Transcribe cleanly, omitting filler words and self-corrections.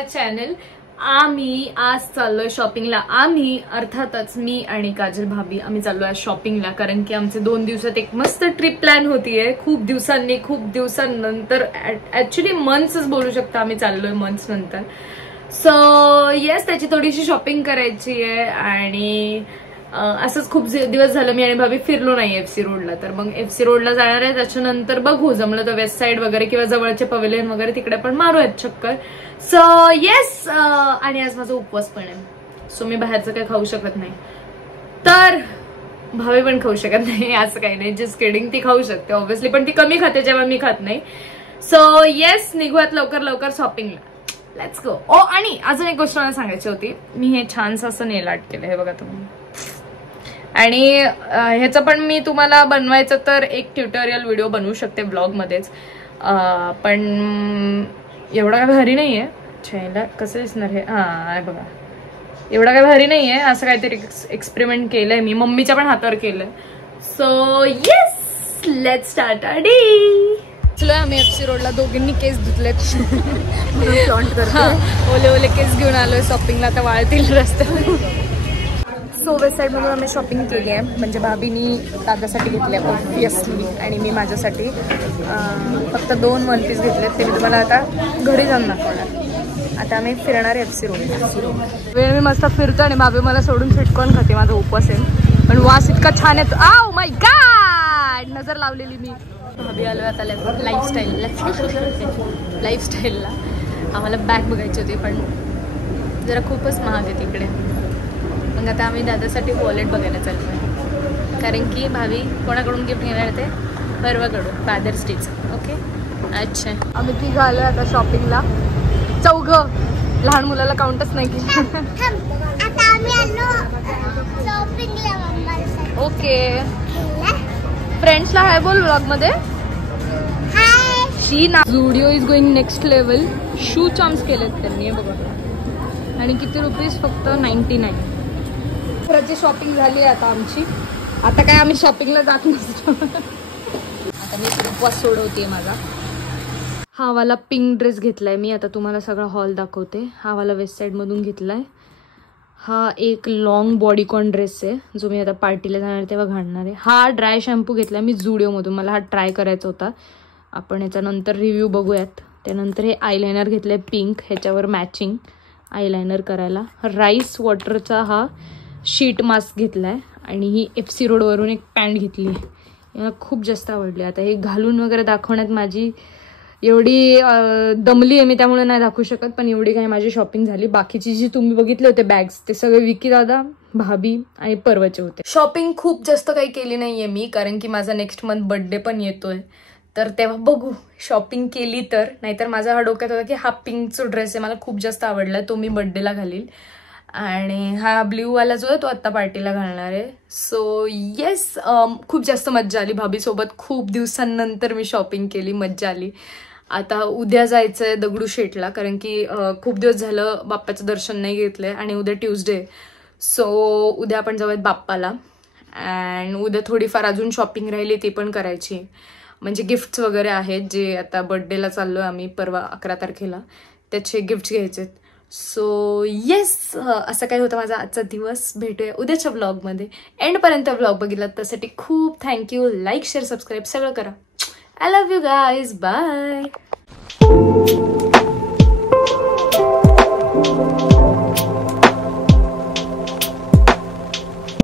माय channel. आम्ही आज चाललोय शॉपिंगला. आम्ही अर्थातच मी आणि काजल भाभी आम्ही चाललोय आज शॉपिंगला, कारण की आमचे 2 दिवसात एक मस्त ट्रिप प्लॅन होतीये. खूप दिवसांनंतर ऍक्च्युली मंथ्सच बोलू शकता, आम्ही चाललोय मंथ्स नंतर. सो येस, त्याची थोडीशी शॉपिंग करायची आहे आणि असंच खूप दिवस झालं मी आणि भाभी फिरलो नाही एफसी रोडला. तर मग एफसी रोडला जाणार आहे, त्याच्यानंतर बघू जमलं तर वेस्ट साइड वगैरे किंवा जवळचे पवेलियन वगैरे तिकडे पण मारूयात चक्कर. सो येस, आणि आज माझा उपवास पण आहे, सो मी बाहेरचं काही खाऊ शकत नाही. तर भाभी पण खाऊ शकत नाही असं काही नाही, जस्ट किडिंग. ती खाऊ शकते ऑब्व्हियसली, पण ती कमी खाते जेव्हा मी खात नाही. सो येस, निघूयात लवकर शॉपिंगला. Let's go. ओ, आणि अजून एक गोष्ट मला सांगायची होती. मी हे छानसं असं नेल आर्ट केलं, हे बघा तुम्ही. आणि ह्याचं पण मी तुम्हाला बनवायचं तर एक ट्युटोरियल व्हिडिओ बनवू शकते ब्लॉग मध्येच, पण एवढा काय भारी नाहीये. छायला कसं दिसणार हे? हा बघा, एवढा काय भारी नाहीये. असं काहीतरी एक्सपेरिमेंट केलंय मी, मम्मीच्या पण हातावर केलंय. So yes, let's start our day. चलो, आम्ही एफसी रोडला दोघींनी केस धुतलेत. फ्लॉन्ट करतो. ओले केस घेऊन आलोय शॉपिंगला, आता वाळतील रस्त्यावर. सो वेस्ट साईड मधून आम्ही शॉपिंग केली आहे. म्हणजे भाभीनी दादासाठी घेतले ऑब्व्हियसली, आणि मी माझ्यासाठी फक्त 2 वन पीस घेतलेत. ते मी तुम्हाला आता घरी जाऊन दाखवणार. आता आम्ही फिरणार आहे एफसी रोड. वेळ मी मस्त फिरतो आणि भाभी मला सोडून फिटकॉर्न खाते. माझा उपवास आहे, पण वास इतका छान येतो. आव माय गॉड, नजर लावलेली मी. भाभी आलो आता लाईफस्टाईलला. आम्हाला बॅग बघायची होती, पण जरा खूपच महाग आहे तिकडे. मग आता आम्ही दादासाठी वॉलेट बघायला चाललोय, कारण की भाभी कोणाकडून गिफ्ट घेणार ते परवाकडून, फादर्स डेचं. ओके, अच्छा. आम्ही ती आलोय आता शॉपिंगला, 4. लहान मुलाला काउंटच नाही केलं. ओके, फ्रेंड्सला हाय बोल व्लॉग मध्ये. शी ना, Zudio is going next level. Shoe charms केलेत त्यांनी, बघा. आणि किती रुपीज? फक्त 99. ची शॉपिंग झाली आता आमची. आता काय आम्ही शॉपिंगला जात नसतो. आता मी उपवास सोडवते माझा. हा वाला पिंक ड्रेस घेतलाय मी. आता तुम्हाला सगळा हॉल दाखवते. हा वाला वेस्ट साइड मधून घेतलाय. हा एक लॉंग बॉडीकॉन ड्रेस आहे, जो मी आता पार्टीला जाणार तेव्हा घालणार आहे. हा ड्राय शॅम्पू घेतलाय मी झुडिओ मधून. मला हा ट्राय करायचा होता. आपण याचा नंतर रिव्ह्यू बघूयात. त्यानंतर हे आयलायनर घेतलंय पिंक, ह्याच्यावर मॅचिंग आयलायनर करायला. राईस वॉटरचा हा शीट मास्क घेतलाय. आणि ही एफसी रोडवरून एक पॅन्ट घेतली, मला खूप जास्त आवडली. आता हे घालून वगैरे दाखवण्यात माझी एवढी दमली आहे मी, त्यामुळे नाही दाखवू शकत. पण एवढी काही माझी शॉपिंग झाली. बाकीची जी तुम्ही बघितले होते बॅग्स, ते सगळे विकी दादा, भाभी आणि परवाचे होते. शॉपिंग खूप जास्त काही केली नाहीये मी, कारण की माझा नेक्स्ट मंथ बर्थडे पण येतोय. तर तेव्हा बघू शॉपिंग केली तर. नाहीतर माझा हा डोक्यात होता की हा पिंकचा ड्रेस आहे, मला खूप जास्त आवडला, तो मी बर्थडेला घालील. आणि हा ब्ल्यू वाला जो आहे तो आत्ता पार्टीला घालणार आहे. सो येस, खूप जास्त मज्जा आली. भाभीसोबत खूप दिवसांनंतर मी शॉपिंग केली, मज्जा आली. आता उद्या जायचं आहे दगडूशेठला, कारण की खूप दिवस झालं बाप्पाचं दर्शन नाही घेतलंय. आणि उद्या ट्यूजडे, सो उद्या आपण जाऊयात बाप्पाला. अँड उद्या थोडीफार अजून शॉपिंग राहिली, ती पण करायची. म्हणजे गिफ्ट्स वगैरे आहेत, जे आता बर्थडेला चाललोय आम्ही परवा 11 तारखेला, त्याचे गिफ्ट्स घ्यायचे. सो येस, असं काय होतं माझा आजचा दिवस. भेटूया उद्याच्या ब्लॉगमध्ये. एंडपर्यंत ब्लॉग बघितला त्यासाठी खूप थँक्यू. लाईक, शेअर, सबस्क्राईब सगळं करा. I love you guys. Bye.